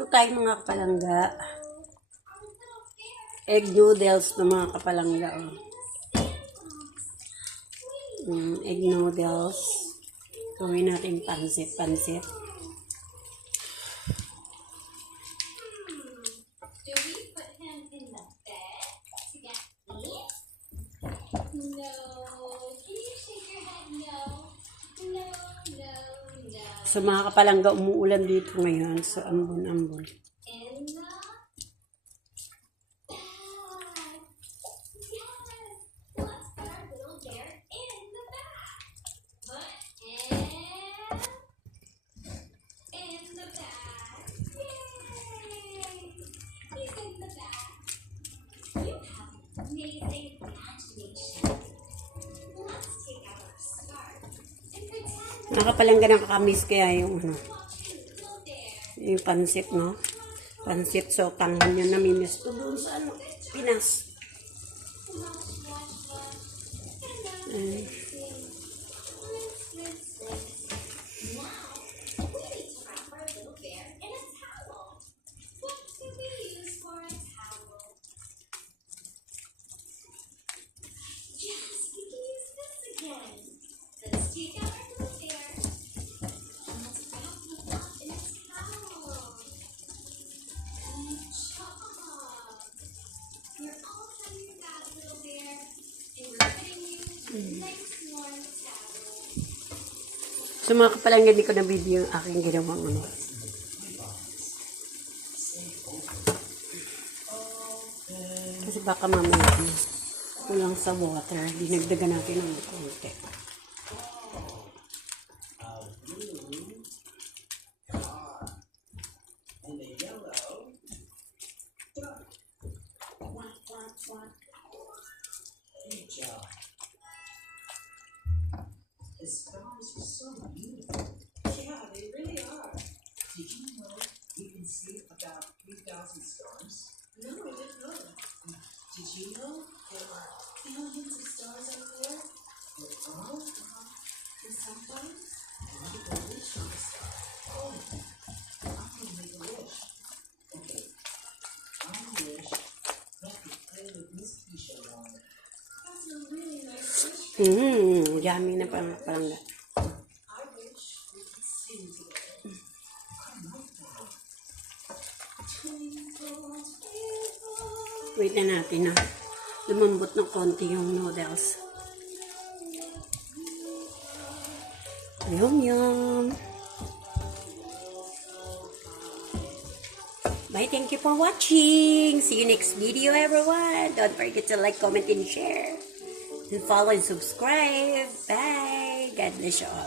Ito tayo mga kapalangga. Egg noodles na mga kapalangga. Oh. Egg noodles. Gawin natin pansit. So mga kapalangga, umuulan dito ngayon. So ambon. Nakapalangga ng kakamis kaya yung yung pansit, no? Pansit, so tanghal yun namimiss to doon sa Pinas. So mga kapalangga, hindi ko na video yung aking ginawang ano. Kasi baka mamaya kulang sa water. Dinagdagan natin ng konti. The stars are so beautiful. Yeah, they really are. Did you know you can see about 3,000 stars? No, I didn't know that. Did you know there are billions of stars out there? They're all gone. And sometimes I make a wish on a star. Oh, I'm going to make a wish. Okay. I wish I could play with Miss Keisha longer. That's a really nice wish. Yummy na palangga. Wait na natin na lumambot ng konti yung noodles. Yum. Bye, thank you for watching. See you next video, everyone. Don't forget to like, comment, and share. And follow and subscribe. Bye. God bless you all.